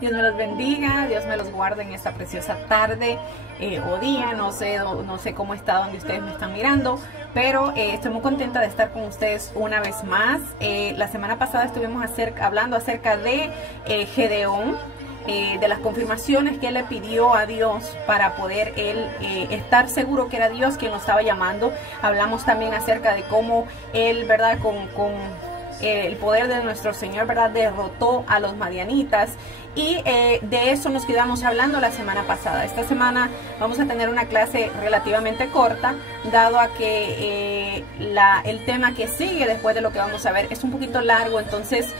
Dios me los bendiga, Dios me los guarde en esta preciosa tarde o día, no sé cómo está donde ustedes me están mirando, pero estoy muy contenta de estar con ustedes una vez más. La semana pasada estuvimos hablando acerca de Gedeón, de las confirmaciones que él le pidió a Dios para poder él estar seguro que era Dios quien lo estaba llamando. Hablamos también acerca de cómo él, ¿verdad?, con el poder de nuestro Señor, ¿verdad?, derrotó a los madianitas. Y de eso nos quedamos hablando la semana pasada. Esta semana vamos a tener una clase relativamente corta, dado a que el tema que sigue después de lo que vamos a ver es un poquito largo, entonces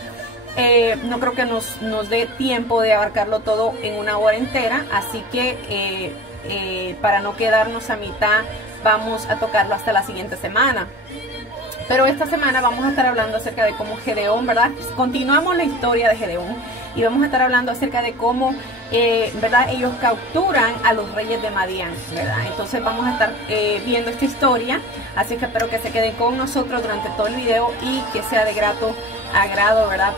no creo que nos dé tiempo de abarcarlo todo en una hora entera, así que para no quedarnos a mitad vamos a tocarlo hasta la siguiente semana. Pero esta semana vamos a estar hablando acerca de cómo Gedeón, ¿verdad? Continuamos la historia de Gedeón y vamos a estar hablando acerca de cómo, ¿verdad?, ellos capturan a los reyes de Madián, ¿verdad? Entonces vamos a estar viendo esta historia, así que espero que se queden con nosotros durante todo el video y que sea de grato agrado, ¿verdad?,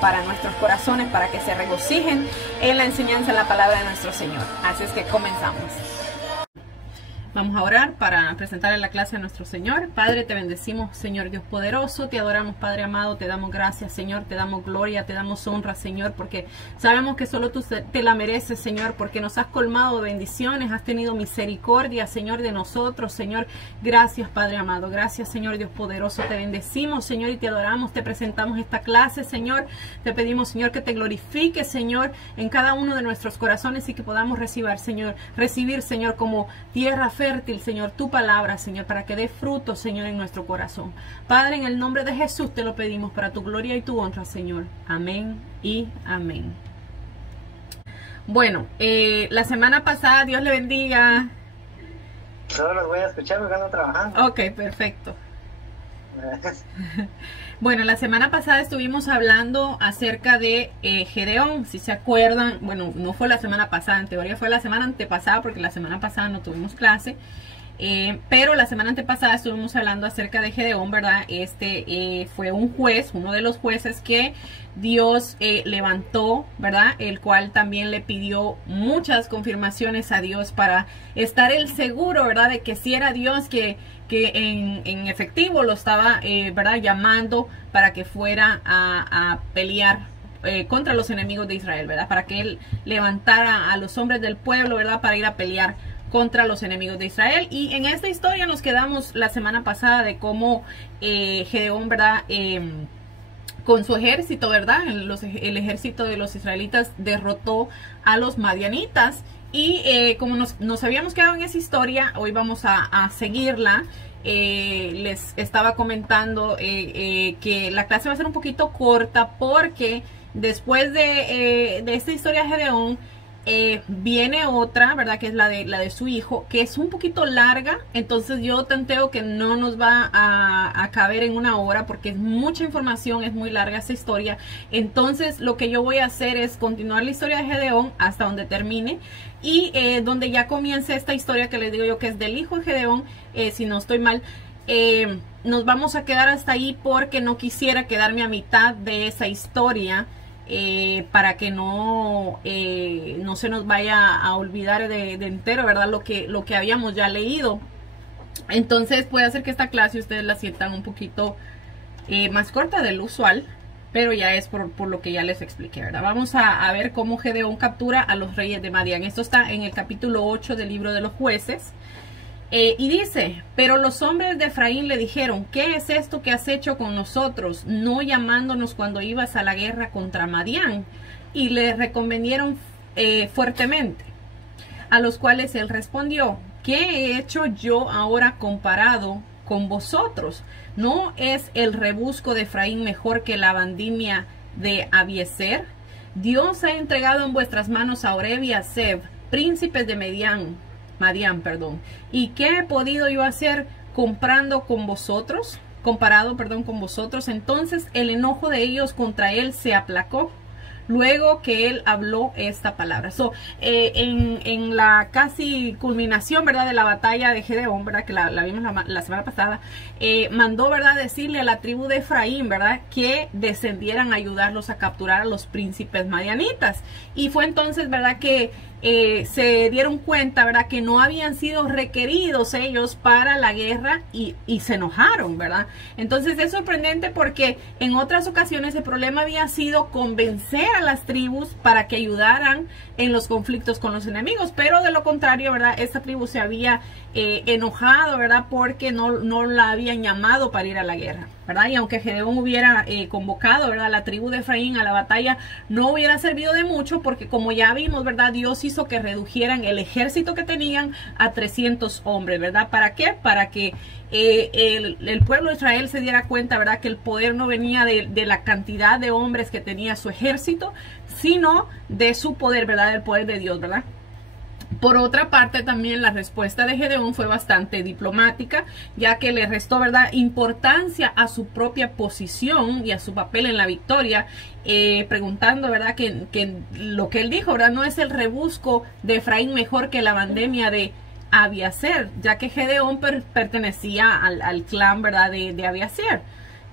para nuestros corazones, para que se regocijen en la enseñanza, en la palabra de nuestro Señor. Así es que comenzamos. Vamos a orar para presentarle la clase a nuestro Señor. Padre, te bendecimos, Señor Dios poderoso, te adoramos, Padre amado, te damos gracias, Señor, te damos gloria, te damos honra, Señor, porque sabemos que solo tú te la mereces, Señor, porque nos has colmado de bendiciones, has tenido misericordia, Señor, de nosotros, Señor. Gracias, Padre amado, gracias, Señor Dios poderoso, te bendecimos, Señor, y te adoramos, te presentamos esta clase, Señor. Te pedimos, Señor, que te glorifiques, Señor, en cada uno de nuestros corazones y que podamos recibir, Señor, como tierra fértil, Señor, tu palabra, Señor, para que dé fruto, Señor, en nuestro corazón. Padre, en el nombre de Jesús te lo pedimos para tu gloria y tu honra, Señor. Amén y amén. Bueno, la semana pasada, Dios le bendiga. Todos los voy a escuchar porque ando trabajando. Ok, perfecto. Bueno, la semana pasada estuvimos hablando acerca de Gedeón, si se acuerdan. Bueno, no fue la semana pasada, en teoría fue la semana antepasada, porque la semana pasada no tuvimos clase. Pero la semana antepasada estuvimos hablando acerca de Gedeón, ¿verdad? Fue un juez, uno de los jueces que Dios levantó, ¿verdad? El cual también le pidió muchas confirmaciones a Dios para estar él seguro, ¿verdad?, de que si era Dios que en efectivo lo estaba, ¿verdad?, llamando para que fuera a pelear contra los enemigos de Israel, ¿verdad? Para que él levantara a los hombres del pueblo, ¿verdad?, para ir a pelear contra los enemigos de Israel. Y en esta historia nos quedamos la semana pasada de cómo Gedeón, ¿verdad?, con su ejército, ¿verdad?, el ejército de los israelitas derrotó a los madianitas. Y como nos habíamos quedado en esa historia, hoy vamos a seguirla. Les estaba comentando que la clase va a ser un poquito corta porque después de esta historia de Gedeón viene otra, ¿verdad?, que es la de su hijo, que es un poquito larga. Entonces yo tanteo que no nos va a caber en una hora porque es mucha información, es muy larga esta historia. Entonces lo que yo voy a hacer es continuar la historia de Gedeón hasta donde termine y donde ya comience esta historia que les digo yo que es del hijo de Gedeón, si no estoy mal. Nos vamos a quedar hasta ahí porque no quisiera quedarme a mitad de esa historia, para que no se nos vaya a olvidar de entero, ¿verdad?, lo que habíamos ya leído. Entonces puede hacer que esta clase ustedes la sientan un poquito más corta del usual, pero ya es por lo que ya les expliqué, ¿verdad? Vamos a ver cómo Gedeón captura a los reyes de Madián. Esto está en el capítulo 8 del libro de los jueces. Y dice: pero los hombres de Efraín le dijeron: ¿qué es esto que has hecho con nosotros, no llamándonos cuando ibas a la guerra contra Madián? Y le reconvenieron fuertemente. A los cuales él respondió: ¿qué he hecho yo ahora comparado con vosotros? ¿No es el rebusco de Efraín mejor que la vendimia de Abiezer? Dios ha entregado en vuestras manos a Oreb y a Zeb, príncipes de Madián, ¿y qué he podido yo hacer comparado con vosotros? Entonces el enojo de ellos contra él se aplacó. luego que él habló esta palabra. En la casi culminación, ¿verdad?, de la batalla de Gedeón, ¿verdad?, que la vimos la semana pasada, mandó, ¿verdad?, decirle a la tribu de Efraín, ¿verdad?, que descendieran a ayudarlos a capturar a los príncipes madianitas. Y fue entonces, ¿verdad?, que se dieron cuenta, ¿verdad?, que no habían sido requeridos ellos para la guerra y se enojaron, ¿verdad? Entonces es sorprendente porque en otras ocasiones el problema había sido convencer a las tribus para que ayudaran en los conflictos con los enemigos, pero de lo contrario, ¿verdad?, esta tribu se había enojado, ¿verdad?, porque no la habían llamado para ir a la guerra, ¿verdad? Y aunque Gedeón hubiera convocado, ¿verdad?, a la tribu de Efraín a la batalla, no hubiera servido de mucho porque, como ya vimos, ¿verdad?, Dios hizo que redujeran el ejército que tenían a 300 hombres, ¿verdad? ¿Para qué? Para que el pueblo de Israel se diera cuenta, ¿verdad?, que el poder no venía de la cantidad de hombres que tenía su ejército, sino de su poder, ¿verdad?, del poder de Dios, ¿verdad? Por otra parte, también la respuesta de Gedeón fue bastante diplomática, ya que le restó, ¿verdad?, importancia a su propia posición y a su papel en la victoria, preguntando, ¿verdad?, que lo que él dijo, ¿verdad?, no es el rebusco de Efraín mejor que la vandemia de Abiaser, ya que Gedeón pertenecía al clan, ¿verdad?, de Abiaser.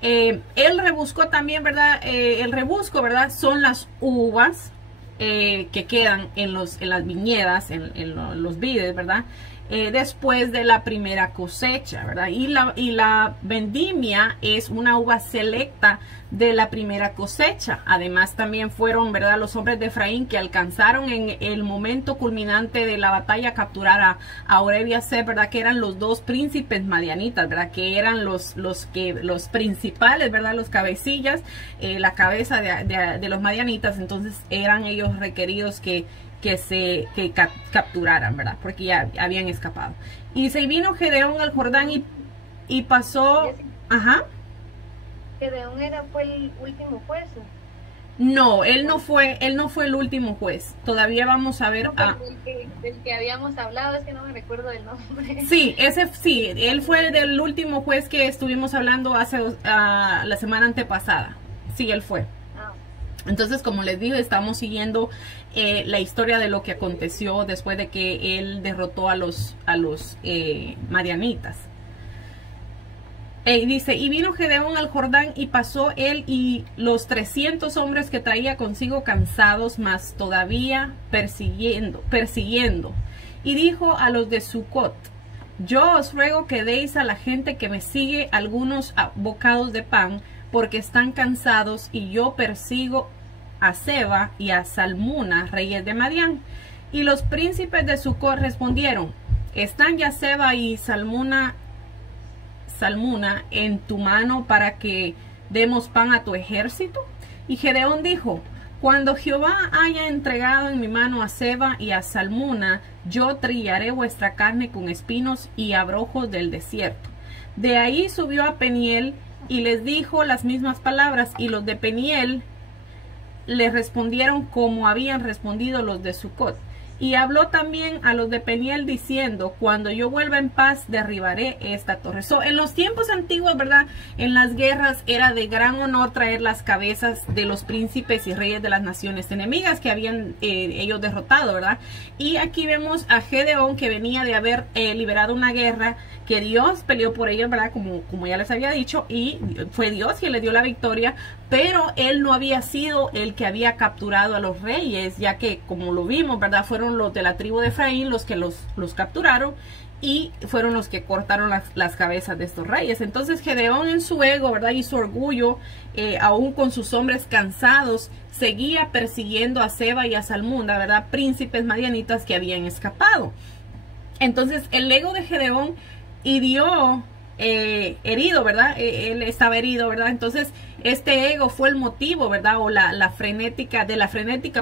Él rebuscó también, ¿verdad?, el rebusco, ¿verdad?, son las uvas que quedan en las viñedas, en los vides, ¿verdad?, después de la primera cosecha, ¿verdad? Y la vendimia es una uva selecta de la primera cosecha. Además, también fueron, ¿verdad?, los hombres de Efraín que alcanzaron en el momento culminante de la batalla a capturar a Oreb y a Zeb, ¿verdad?, que eran los dos príncipes madianitas, ¿verdad?, que eran los principales, ¿verdad?, los cabecillas, la cabeza de los madianitas. Entonces eran ellos requeridos que capturaran, ¿verdad?, porque ya habían escapado. Y se vino Gedeón al Jordán y pasó... Ajá. Gedeón fue el último juez. No, él no fue el último juez. Todavía vamos a ver. Del que habíamos hablado, es que no me recuerdo del nombre. Sí, él fue del último juez que estuvimos hablando la semana antepasada. Sí, él fue. Entonces, como les digo, estamos siguiendo la historia de lo que aconteció después de que él derrotó a los madianitas. Dice, y vino Gedeón al Jordán y pasó él y los 300 hombres que traía consigo cansados, mas todavía persiguiendo. Y dijo a los de Sucot: yo os ruego que deis a la gente que me sigue algunos bocados de pan, porque están cansados, y yo persigo a Seba y a Salmuna, reyes de Madián. Y los príncipes de Sucot respondieron: ¿están ya Seba y Salmuna en tu mano para que demos pan a tu ejército? Y Gedeón dijo: cuando Jehová haya entregado en mi mano a Seba y a Salmuna, yo trillaré vuestra carne con espinos y abrojos del desierto. De ahí subió a Peniel y les dijo las mismas palabras, y los de Peniel le respondieron como habían respondido los de Sucot. Y habló también a los de Peniel diciendo: cuando yo vuelva en paz, derribaré esta torre. En los tiempos antiguos, ¿verdad?, en las guerras era de gran honor traer las cabezas de los príncipes y reyes de las naciones enemigas que habían ellos derrotado, ¿verdad? Y aquí vemos a Gedeón, que venía de haber liberado una guerra, que Dios peleó por ellos, ¿verdad?, como ya les había dicho, y fue Dios quien le dio la victoria, pero él no había sido el que había capturado a los reyes, ya que, como lo vimos, ¿verdad?, fueron los de la tribu de Efraín los que los capturaron, y fueron los que cortaron las cabezas de estos reyes. Entonces Gedeón, en su ego, ¿verdad?, y su orgullo, aún con sus hombres cansados, seguía persiguiendo a Seba y a Salmuna, ¿verdad?, príncipes madianitas que habían escapado. Entonces el ego de Gedeón hirió, herido, ¿verdad? Él estaba herido, ¿verdad? Entonces este ego fue el motivo, ¿verdad?, o la frenética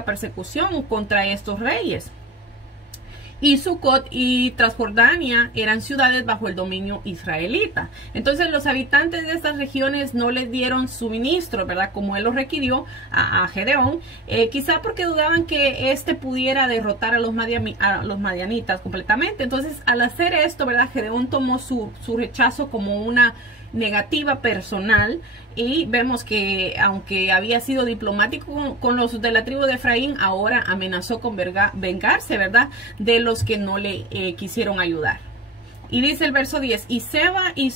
persecución contra estos reyes. Y Sucot y Transjordania eran ciudades bajo el dominio israelita. Entonces los habitantes de estas regiones no les dieron suministro, ¿verdad?, como él lo requirió a Gedeón, quizá porque dudaban que éste pudiera derrotar a los madianitas completamente. Entonces, al hacer esto, ¿verdad?, Gedeón tomó su rechazo como una negativa personal, y vemos que aunque había sido diplomático con los de la tribu de Efraín, ahora amenazó con vengarse, ¿verdad?, de los que no le quisieron ayudar. Y dice el verso 10, y Seba y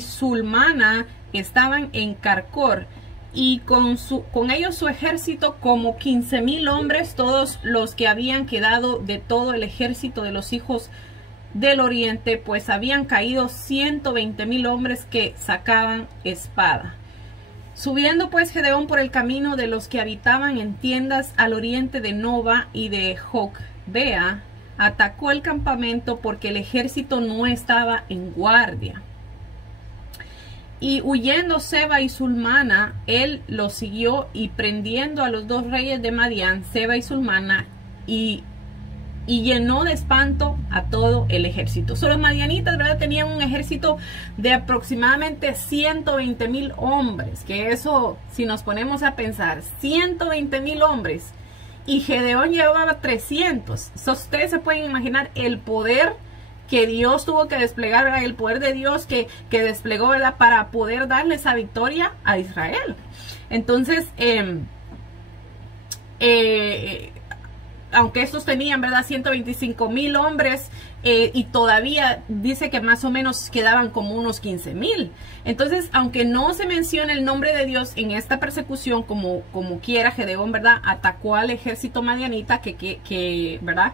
Zulmana estaban en Carcor, y con ellos su ejército, como 15,000 hombres, todos los que habían quedado de todo el ejército de los hijos del oriente, pues habían caído 120,000 hombres que sacaban espada. Subiendo pues Gedeón por el camino de los que habitaban en tiendas al oriente de Nova y de Jocbea, atacó el campamento porque el ejército no estaba en guardia. Y huyendo Seba y Zulmana, él los siguió, y prendiendo a los 2 reyes de Madián, Seba y Zulmana, y llenó de espanto a todo el ejército. Los madianitas, ¿verdad?, tenían un ejército de aproximadamente 120,000 hombres, que eso, si nos ponemos a pensar, 120,000 hombres, y Gedeón llevaba 300. Ustedes se pueden imaginar el poder que Dios tuvo que desplegar, ¿verdad?, el poder de Dios que desplegó, ¿verdad?, para poder darle esa victoria a Israel. Entonces, aunque estos tenían, ¿verdad?, 125,000 hombres, y todavía dice que más o menos quedaban como unos 15,000. Entonces, aunque no se menciona el nombre de Dios en esta persecución, como quiera, Gedeón, ¿verdad?, atacó al ejército madianita ¿verdad?,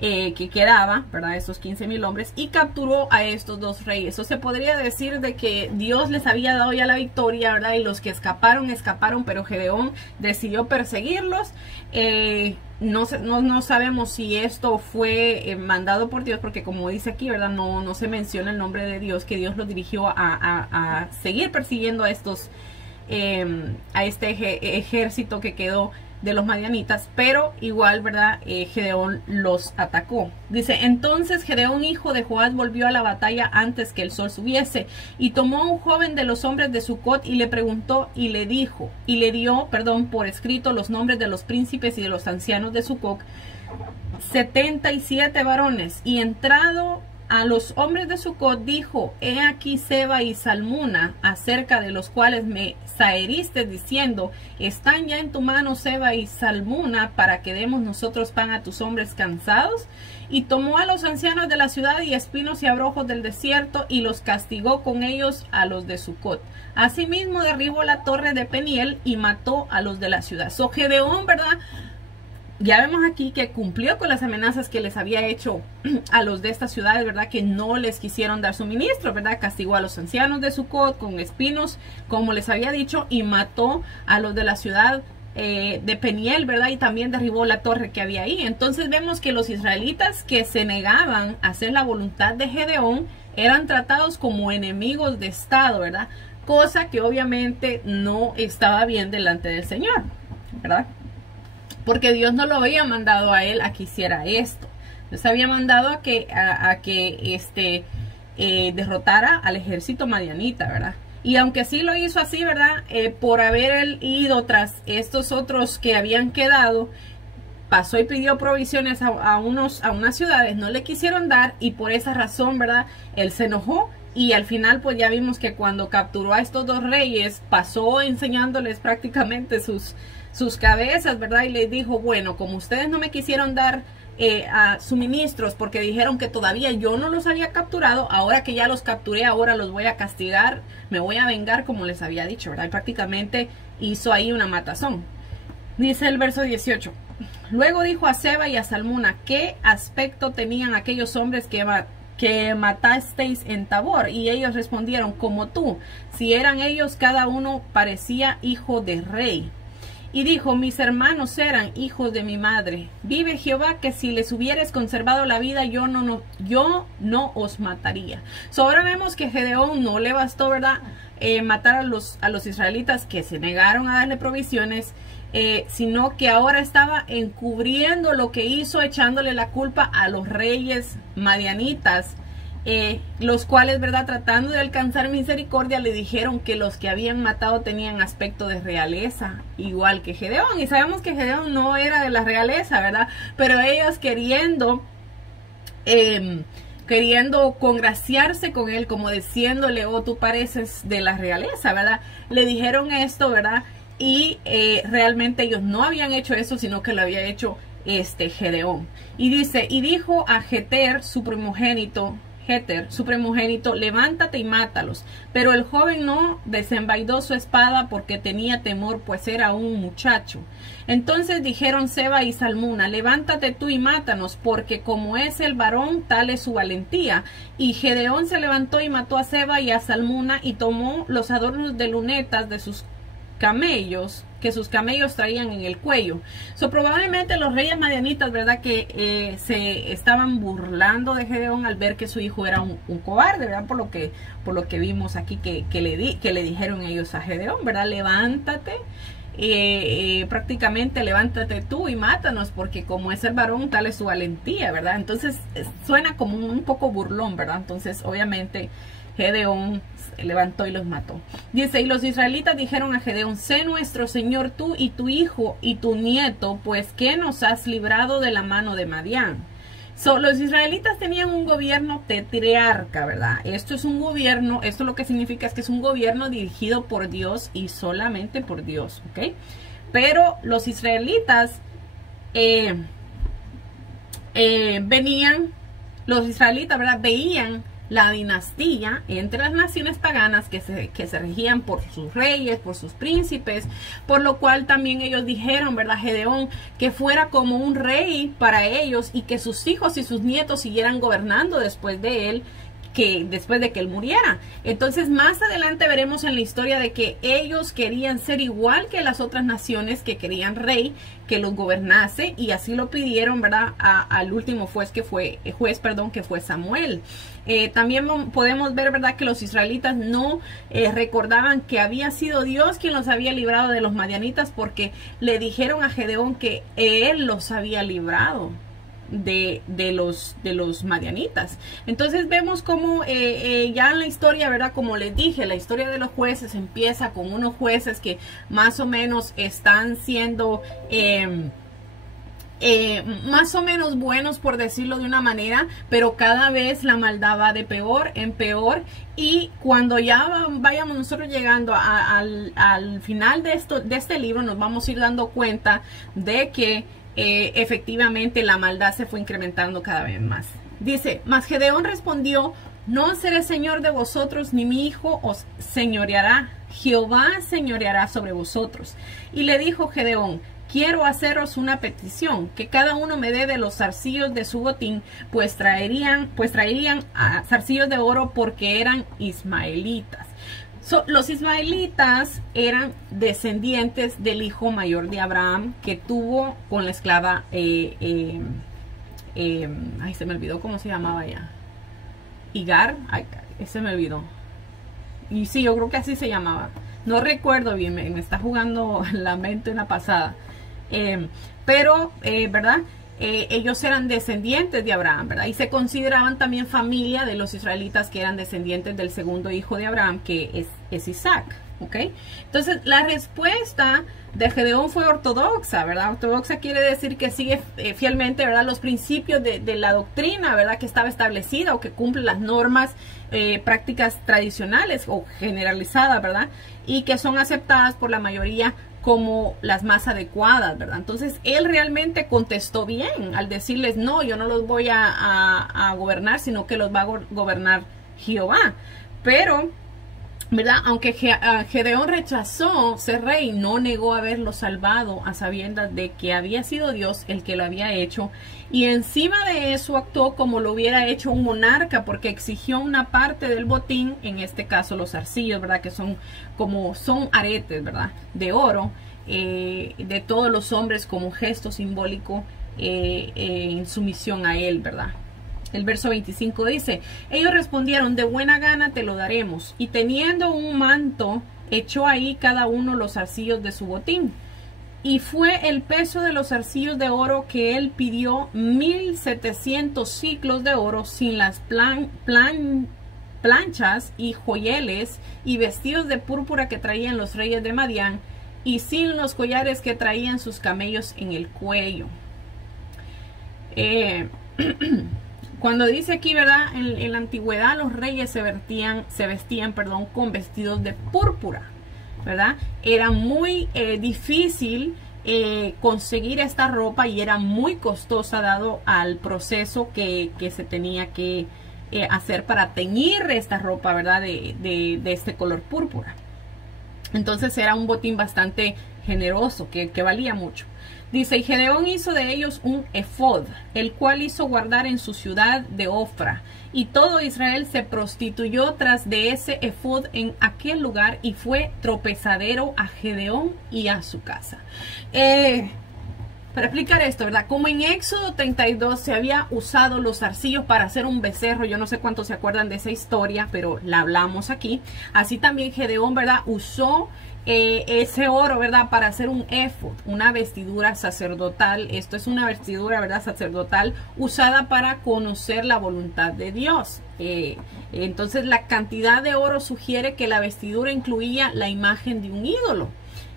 que quedaba, ¿verdad?, esos 15,000 hombres, y capturó a estos 2 reyes. Eso se podría decir de que Dios les había dado ya la victoria, ¿verdad?, y los que escaparon, pero Gedeón decidió perseguirlos. No sabemos si esto fue mandado por Dios, porque como dice aquí, ¿verdad?, no se menciona el nombre de Dios, que Dios los dirigió a seguir persiguiendo a estos, a este ejército que quedó de los madianitas, pero igual, ¿verdad?, Gedeón los atacó. Dice, entonces Gedeón, hijo de Joás, volvió a la batalla antes que el sol subiese, y tomó a un joven de los hombres de Sucot, y le preguntó, y le dio por escrito los nombres de los príncipes y de los ancianos de Sucot, 77 varones, y entrado a los hombres de Sucot, dijo, he aquí Seba y Salmuna, acerca de los cuales me zaheriste diciendo, están ya en tu mano Seba y Salmuna, para que demos nosotros pan a tus hombres cansados. Y tomó a los ancianos de la ciudad y espinos y abrojos del desierto, y los castigó con ellos a los de Sucot. Asimismo derribó la torre de Peniel y mató a los de la ciudad. Gedeón, ¿verdad?, ya vemos aquí que cumplió con las amenazas que les había hecho a los de estas ciudades, ¿verdad?, que no les quisieron dar suministro, ¿verdad? Castigó a los ancianos de Sucot con espinos, como les había dicho, y mató a los de la ciudad de Peniel, ¿verdad? Y también derribó la torre que había ahí. Entonces vemos que los israelitas que se negaban a hacer la voluntad de Gedeón eran tratados como enemigos de Estado, ¿verdad? Cosa que obviamente no estaba bien delante del Señor, ¿verdad? Porque Dios no lo había mandado a él a que hiciera esto. Dios había mandado a que derrotara al ejército madianita, ¿verdad? Y aunque sí lo hizo así, ¿verdad?, por haber él ido tras estos otros que habían quedado, pasó y pidió provisiones a unas ciudades, no le quisieron dar, y por esa razón, ¿verdad?, él se enojó. Y al final, pues ya vimos que cuando capturó a estos 2 reyes, pasó enseñándoles prácticamente sus cabezas, ¿verdad? Y les dijo, bueno, como ustedes no me quisieron dar suministros porque dijeron que todavía yo no los había capturado, ahora que ya los capturé, ahora los voy a castigar, me voy a vengar como les había dicho, ¿verdad? Y prácticamente hizo ahí una matazón. Dice el verso 18. Luego dijo a Seba y a Salmuna, ¿qué aspecto tenían aquellos hombres que matasteis en Tabor? Y ellos respondieron, como tú. Si eran ellos, cada uno parecía hijo de rey. Y dijo, mis hermanos eran hijos de mi madre. Vive Jehová, que si les hubieres conservado la vida, yo no os mataría. Ahora vemos que Gedeón no le bastó, ¿verdad?, matar a los israelitas que se negaron a darle provisiones, sino que ahora estaba encubriendo lo que hizo, echándole la culpa a los reyes madianitas, los cuales, ¿verdad?, tratando de alcanzar misericordia, le dijeron que los que habían matado tenían aspecto de realeza, igual que Gedeón. Y sabemos que Gedeón no era de la realeza, ¿verdad? Pero ellos queriendo queriendo congraciarse con él, como diciéndole, oh, tú pareces de la realeza, ¿verdad? Le dijeron esto, ¿verdad? Y realmente ellos no habían hecho eso, sino que lo había hecho Gedeón. Y dice, y dijo a Jeter, su primogénito, levántate y mátalos. Pero el joven no desenvainó su espada porque tenía temor, pues era un muchacho. Entonces dijeron Seba y Salmuna, levántate tú y mátanos, porque como es el varón, tal es su valentía. Y Gedeón se levantó y mató a Seba y a Salmuna y tomó los adornos de lunetas de sus camellos, que sus camellos traían en el cuello. Probablemente los reyes madianitas, ¿verdad? Que se estaban burlando de Gedeón al ver que su hijo era un cobarde, ¿verdad? Por lo que vimos aquí que le dijeron ellos a Gedeón, ¿verdad? Levántate, prácticamente levántate tú y mátanos, porque como es el varón, tal es su valentía, ¿verdad? Entonces suena como un poco burlón, ¿verdad? Entonces obviamente Gedeón levantó y los mató. Dice, y los israelitas dijeron a Gedeón, sé nuestro señor tú y tu hijo y tu nieto, pues que nos has librado de la mano de Madián. Los israelitas tenían un gobierno tetrarca, ¿verdad? Esto es un gobierno, esto lo que significa es que es un gobierno dirigido por Dios y solamente por Dios, ¿ok? Pero los israelitas ¿verdad? Veían la dinastía entre las naciones paganas que se regían por sus reyes, por sus príncipes, por lo cual también ellos dijeron, ¿verdad? Gedeón, que fuera como un rey para ellos y que sus hijos y sus nietos siguieran gobernando después de él, después de que él muriera. Entonces más adelante veremos en la historia de que ellos querían ser igual que las otras naciones que querían rey que los gobernase, y así lo pidieron, ¿verdad? Al último juez que fue Samuel. También podemos ver, ¿verdad?, que los israelitas no recordaban que había sido Dios quien los había librado de los madianitas, porque le dijeron a Gedeón que él los había librado de los madianitas. Entonces vemos como ya en la historia, ¿verdad? Como les dije, la historia de los jueces empieza con unos jueces que más o menos están siendo más o menos buenos, por decirlo de una manera, pero cada vez la maldad va de peor en peor, y cuando ya vayamos nosotros llegando al final de este libro, nos vamos a ir dando cuenta de que efectivamente la maldad se fue incrementando cada vez más. Dice, mas Gedeón respondió, no seré señor de vosotros, ni mi hijo os señoreará, Jehová señoreará sobre vosotros. Y le dijo Gedeón, quiero haceros una petición, que cada uno me dé de los zarcillos de su botín, pues traerían zarcillos de oro, porque eran ismaelitas. Los ismaelitas eran descendientes del hijo mayor de Abraham, que tuvo con la esclava, ay, se me olvidó cómo se llamaba ya, Igar, ay, se me olvidó, y sí, yo creo que así se llamaba, no recuerdo bien, me está jugando la mente una pasada, pero, ¿verdad? Ellos eran descendientes de Abraham, ¿verdad? Y se consideraban también familia de los israelitas, que eran descendientes del segundo hijo de Abraham, que es Isaac, ¿ok? Entonces, la respuesta de Gedeón fue ortodoxa, ¿verdad? Ortodoxa quiere decir que sigue fielmente, ¿verdad?, los principios de la doctrina, ¿verdad?, que estaba establecida, o que cumple las normas, prácticas tradicionales o generalizadas, ¿verdad?, y que son aceptadas por la mayoría como las más adecuadas, ¿verdad? Entonces él realmente contestó bien al decirles, no, yo no los voy a gobernar, sino que los va a gobernar Jehová. Pero, ¿verdad?, aunque Gedeón rechazó ser rey, no negó haberlo salvado, a sabiendas de que había sido Dios el que lo había hecho, y encima de eso actuó como lo hubiera hecho un monarca, porque exigió una parte del botín, en este caso los zarcillos, ¿verdad?, que son aretes, ¿verdad?, de oro, de todos los hombres, como gesto simbólico en sumisión a él, ¿verdad? El verso 25 dice, ellos respondieron, de buena gana te lo daremos. Y teniendo un manto, echó ahí cada uno los zarcillos de su botín. Y fue el peso de los zarcillos de oro que él pidió 1700 siclos de oro, sin las planchas y joyeles y vestidos de púrpura que traían los reyes de Madián, y sin los collares que traían sus camellos en el cuello. Cuando dice aquí, ¿verdad? En la antigüedad los reyes se vestían, perdón, con vestidos de púrpura, ¿verdad? Era muy difícil conseguir esta ropa y era muy costosa dado al proceso que se tenía que hacer para teñir esta ropa, ¿verdad? De este color púrpura. Entonces era un botín bastante generoso que valía mucho. Dice, y Gedeón hizo de ellos un efod, el cual hizo guardar en su ciudad de Ofra. Y todo Israel se prostituyó tras de ese efod en aquel lugar y fue tropezadero a Gedeón y a su casa. Para explicar esto, ¿verdad? Como en Éxodo 32 se había usado los zarcillos para hacer un becerro, yo no sé cuántos se acuerdan de esa historia, pero la hablamos aquí. Así también Gedeón, ¿verdad? Usó ese oro, ¿verdad? Para hacer un efod, una vestidura sacerdotal. Esto es una vestidura, ¿verdad? Sacerdotal usada para conocer la voluntad de Dios. Entonces la cantidad de oro sugiere que la vestidura incluía la imagen de un ídolo.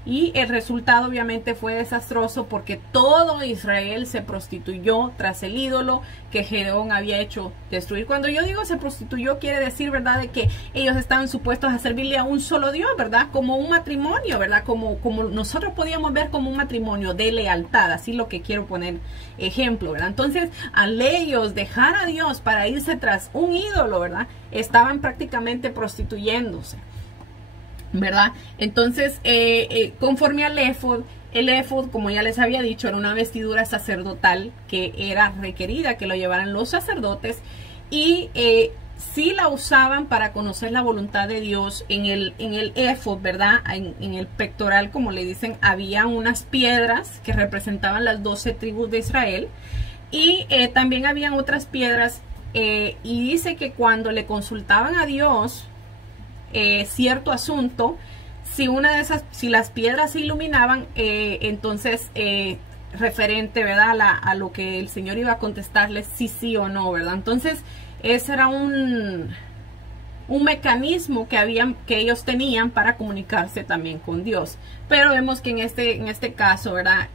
Y el resultado obviamente fue desastroso porque todo Israel se prostituyó tras el ídolo que Gedeón había hecho destruir. Cuando yo digo se prostituyó, quiere decir, ¿verdad?, de que ellos estaban supuestos a servirle a un solo Dios, ¿verdad? Como un matrimonio, ¿verdad? Como nosotros podíamos ver como un matrimonio de lealtad, así lo que quiero poner ejemplo, ¿verdad? Entonces, al ellos dejar a Dios para irse tras un ídolo, ¿verdad?, estaban prácticamente prostituyéndose, ¿verdad? Entonces, conforme al éfod, el éfod, como ya les había dicho, era una vestidura sacerdotal que era requerida que lo llevaran los sacerdotes y sí la usaban para conocer la voluntad de Dios. En el éfod, ¿verdad? En el pectoral, como le dicen, había unas piedras que representaban las 12 tribus de Israel y también habían otras piedras y dice que cuando le consultaban a Dios cierto asunto, si una de esas, si las piedras se iluminaban, entonces referente, ¿verdad?, a lo que el Señor iba a contestarles, sí o no, ¿verdad? Entonces ese era un mecanismo que ellos tenían para comunicarse también con Dios. Pero vemos que en este caso, ¿verdad?,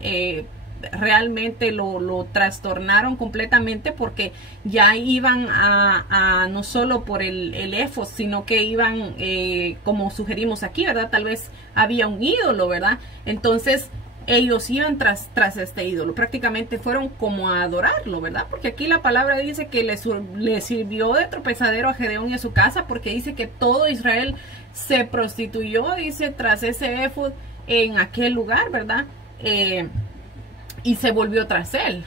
realmente lo trastornaron completamente porque ya iban a no solo por el éfod, sino que iban, como sugerimos aquí, ¿verdad? Tal vez había un ídolo, ¿verdad? Entonces ellos iban tras este ídolo, prácticamente fueron como a adorarlo, ¿verdad? Porque aquí la palabra dice que le sirvió de tropezadero a Gedeón y a su casa, porque dice que todo Israel se prostituyó, dice, tras ese éfod en aquel lugar, ¿verdad? Y se volvió tras él.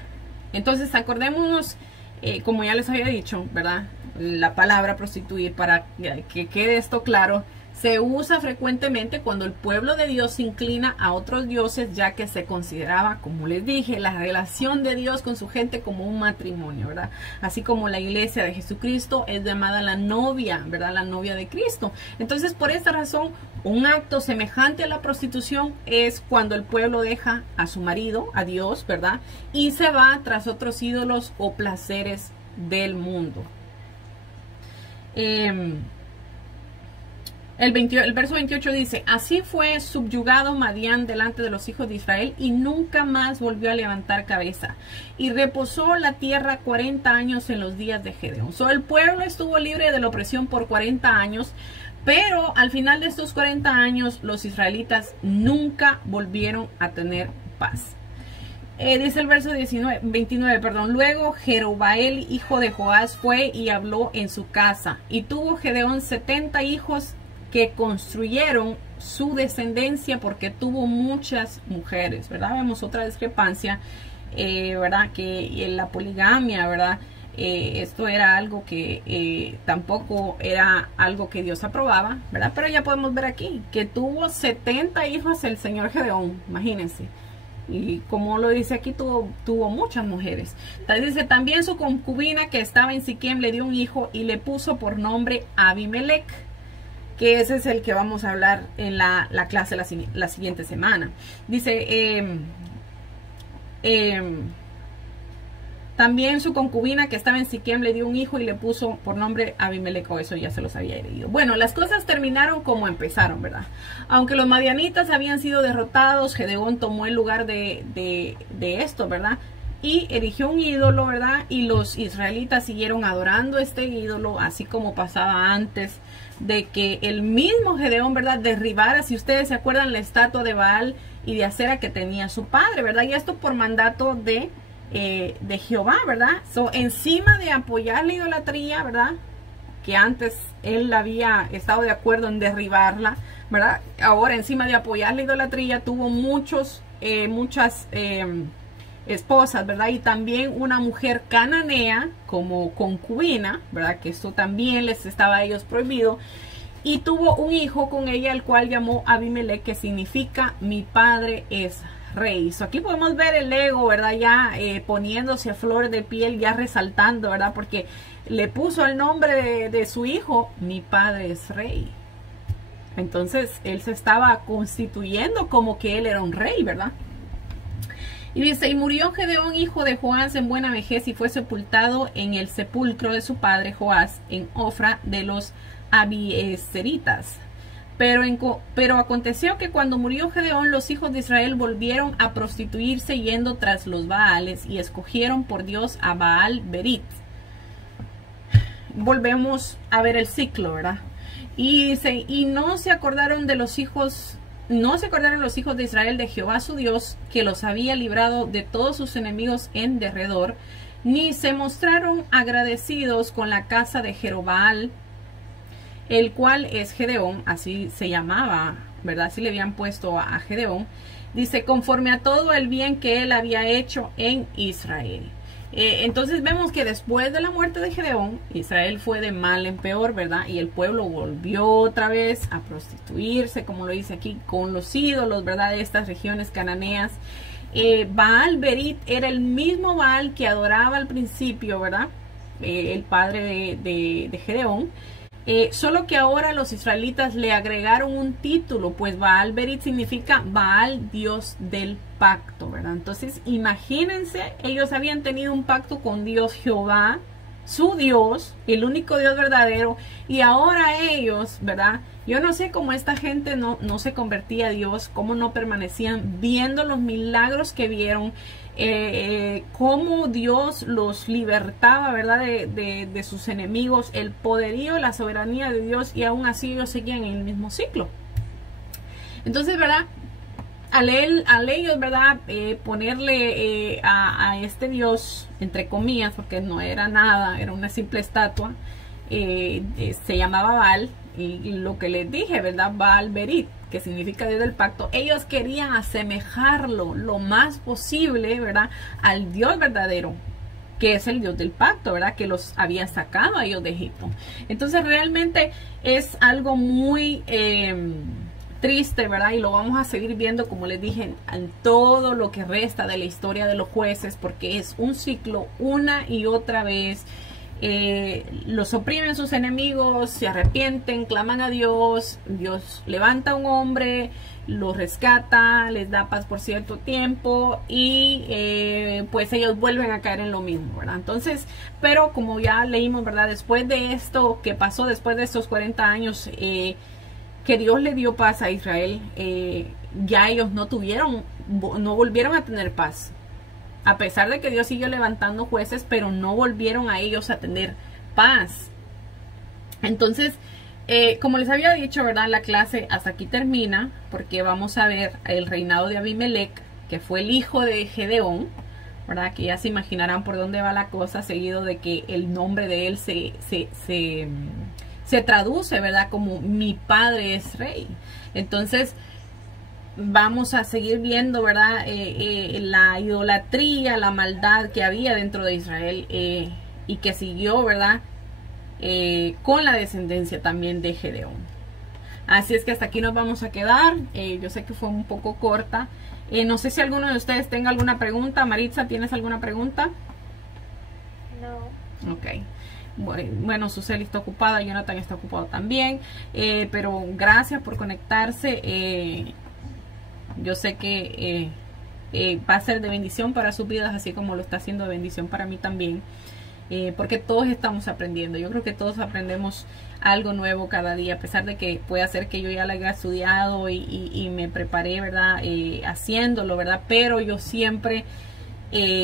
Entonces acordémonos, como ya les había dicho, ¿verdad?, la palabra prostituir, para que quede esto claro, se usa frecuentemente cuando el pueblo de Dios se inclina a otros dioses, ya que se consideraba, como les dije, la relación de Dios con su gente como un matrimonio, ¿verdad? Así como la iglesia de Jesucristo es llamada la novia, ¿verdad?, la novia de Cristo. Entonces, por esta razón, un acto semejante a la prostitución es cuando el pueblo deja a su marido, a Dios, ¿verdad?, y se va tras otros ídolos o placeres del mundo. El verso 28 dice, así fue subyugado Madián delante de los hijos de Israel y nunca más volvió a levantar cabeza. Y reposó la tierra 40 años en los días de Gedeón. El pueblo estuvo libre de la opresión por 40 años, pero al final de estos 40 años los israelitas nunca volvieron a tener paz. Dice el verso 29, luego Jerobael, hijo de Joás, fue y habló en su casa. Y tuvo Gedeón 70 hijos que construyeron su descendencia porque tuvo muchas mujeres, ¿verdad? Vemos otra discrepancia, ¿verdad? Que en la poligamia, ¿verdad? Esto era algo que tampoco era algo que Dios aprobaba, ¿verdad? Pero ya podemos ver aquí que tuvo 70 hijos el señor Gedeón, imagínense. Y como lo dice aquí, tuvo muchas mujeres. Entonces dice, también su concubina que estaba en Siquem le dio un hijo y le puso por nombre Abimelech, que ese es el que vamos a hablar en la clase la siguiente semana. Dice, también su concubina que estaba en Siquem le dio un hijo y le puso por nombre Abimelech. Eso ya se los había leído. Bueno, las cosas terminaron como empezaron, ¿verdad? Aunque los madianitas habían sido derrotados, Gedeón tomó el lugar de esto, ¿verdad? y erigió un ídolo, ¿verdad? Y los israelitas siguieron adorando este ídolo, así como pasaba antes de que el mismo Gedeón, ¿verdad?, derribara, si ustedes se acuerdan, la estatua de Baal y de Acera que tenía su padre, ¿verdad? Y esto por mandato de Jehová, ¿verdad? Encima de apoyar la idolatría, ¿verdad?, que antes él había estado de acuerdo en derribarla, ¿verdad? Ahora, encima de apoyar la idolatría, tuvo muchas esposas, ¿verdad? Y también una mujer cananea como concubina, ¿verdad? Que esto también les estaba a ellos prohibido. Y tuvo un hijo con ella, el cual llamó Abimelech, que significa mi padre es rey. Aquí podemos ver el ego, ¿verdad? Ya poniéndose a flor de piel, ya resaltando, ¿verdad? Porque le puso el nombre de su hijo, mi padre es rey. Entonces, él se estaba constituyendo como que él era un rey, ¿verdad? Y dice, y murió Gedeón, hijo de Joás, en buena vejez, y fue sepultado en el sepulcro de su padre Joás, en Ofra de los Abiezeritas. Pero aconteció que cuando murió Gedeón, los hijos de Israel volvieron a prostituirse yendo tras los Baales, y escogieron por Dios a Baal Berit. Volvemos a ver el ciclo, ¿verdad? Y dice, y no se acordaron los hijos de Israel de Jehová su Dios, que los había librado de todos sus enemigos en derredor, ni se mostraron agradecidos con la casa de Jerobaal, el cual es Gedeón, así se llamaba, ¿verdad? Así le habían puesto a Gedeón. Dice, conforme a todo el bien que él había hecho en Israel. Entonces vemos que después de la muerte de Gedeón, Israel fue de mal en peor, ¿verdad? Y el pueblo volvió otra vez a prostituirse, como lo dice aquí, con los ídolos, ¿verdad? De estas regiones cananeas. Baal Berit era el mismo Baal que adoraba al principio, ¿verdad? El padre de Gedeón. Solo que ahora los israelitas le agregaron un título, pues Baal Berit significa Baal, Dios del pacto, ¿verdad? Entonces, imagínense, ellos habían tenido un pacto con Dios Jehová, su Dios, el único Dios verdadero, y ahora ellos, ¿verdad? Yo no sé cómo esta gente no se convertía a Dios, cómo no permanecían viendo los milagros que vieron, cómo Dios los libertaba, ¿verdad? De sus enemigos, el poderío, la soberanía de Dios, y aún así ellos seguían en el mismo ciclo. Entonces, ¿verdad? Al ellos, ¿verdad? Ponerle a este Dios, entre comillas, porque no era nada, era una simple estatua, se llamaba Baal, y lo que les dije, ¿verdad? Baal Berit, que significa Dios del pacto. Ellos querían asemejarlo lo más posible, ¿verdad?, al Dios verdadero, que es el Dios del pacto, ¿verdad?, que los había sacado a ellos de Egipto. Entonces realmente es algo muy triste, ¿verdad? Y lo vamos a seguir viendo, como les dije, en todo lo que resta de la historia de los jueces, porque es un ciclo una y otra vez. Los oprimen sus enemigos, se arrepienten, claman a Dios, Dios levanta a un hombre, los rescata, les da paz por cierto tiempo, y pues ellos vuelven a caer en lo mismo, ¿verdad? Entonces, pero como ya leímos, ¿verdad?, después de esto que pasó, después de estos 40 años que Dios le dio paz a Israel, ya ellos no volvieron a tener paz. A pesar de que Dios siguió levantando jueces, pero no volvieron a ellos a tener paz. Entonces, como les había dicho, ¿verdad?, la clase hasta aquí termina, porque vamos a ver el reinado de Abimelech, que fue el hijo de Gedeón, ¿verdad? Que ya se imaginarán por dónde va la cosa, seguido de que el nombre de él se traduce, ¿verdad?, como mi padre es rey. Entonces, vamos a seguir viendo, ¿verdad?, la idolatría, la maldad que había dentro de Israel, y que siguió, ¿verdad?, con la descendencia también de Gedeón. Así es que hasta aquí nos vamos a quedar. Yo sé que fue un poco corta. No sé si alguno de ustedes tenga alguna pregunta. Maritza, ¿tienes alguna pregunta? No. Ok. Bueno, Suseli está ocupada, Jonathan está ocupado también, pero gracias por conectarse. Yo sé que va a ser de bendición para sus vidas, así como lo está haciendo de bendición para mí también, porque todos estamos aprendiendo. Yo creo que todos aprendemos algo nuevo cada día, a pesar de que puede ser que yo ya lo haya estudiado y me preparé, ¿verdad?, haciéndolo, ¿verdad? Pero yo siempre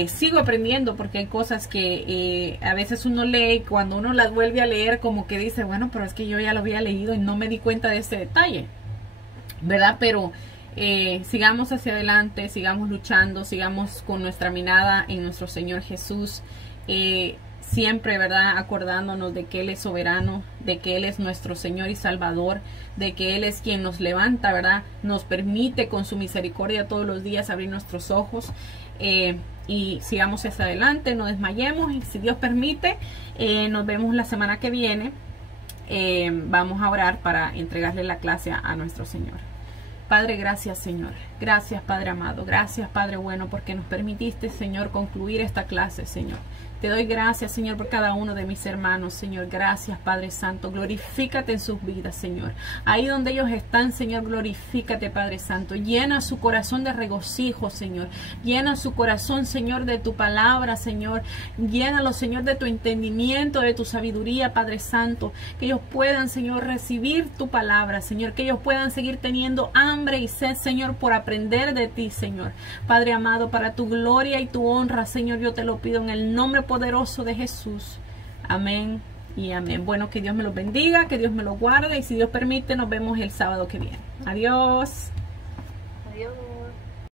sigo aprendiendo porque hay cosas que a veces uno lee y cuando uno las vuelve a leer como que dice, bueno, pero es que yo ya lo había leído y no me di cuenta de ese detalle, ¿verdad? Pero sigamos hacia adelante, sigamos luchando, sigamos con nuestra mirada en nuestro Señor Jesús, siempre, ¿verdad? Acordándonos de que Él es soberano, de que Él es nuestro Señor y Salvador, de que Él es quien nos levanta, ¿verdad? Nos permite con su misericordia todos los días abrir nuestros ojos, y sigamos hacia adelante, no desmayemos, y si Dios permite, nos vemos la semana que viene. Vamos a orar para entregarle la clase a nuestro Señor. Padre, gracias, Señor. Gracias, Padre amado. Gracias, Padre bueno, porque nos permitiste, Señor, concluir esta clase, Señor. Te doy gracias, Señor, por cada uno de mis hermanos, Señor. Gracias, Padre Santo. Glorifícate en sus vidas, Señor. Ahí donde ellos están, Señor, glorifícate, Padre Santo. Llena su corazón de regocijo, Señor. Llena su corazón, Señor, de tu palabra, Señor. Llénalo, Señor, de tu entendimiento, de tu sabiduría, Padre Santo. Que ellos puedan, Señor, recibir tu palabra, Señor. Que ellos puedan seguir teniendo hambre y sed, Señor, por aprender de ti, Señor. Padre amado, para tu gloria y tu honra, Señor, yo te lo pido en el nombre poderoso de Jesús. Amén y amén. Bueno, que Dios me los bendiga, que Dios me los guarde y si Dios permite nos vemos el sábado que viene. Adiós. Adiós.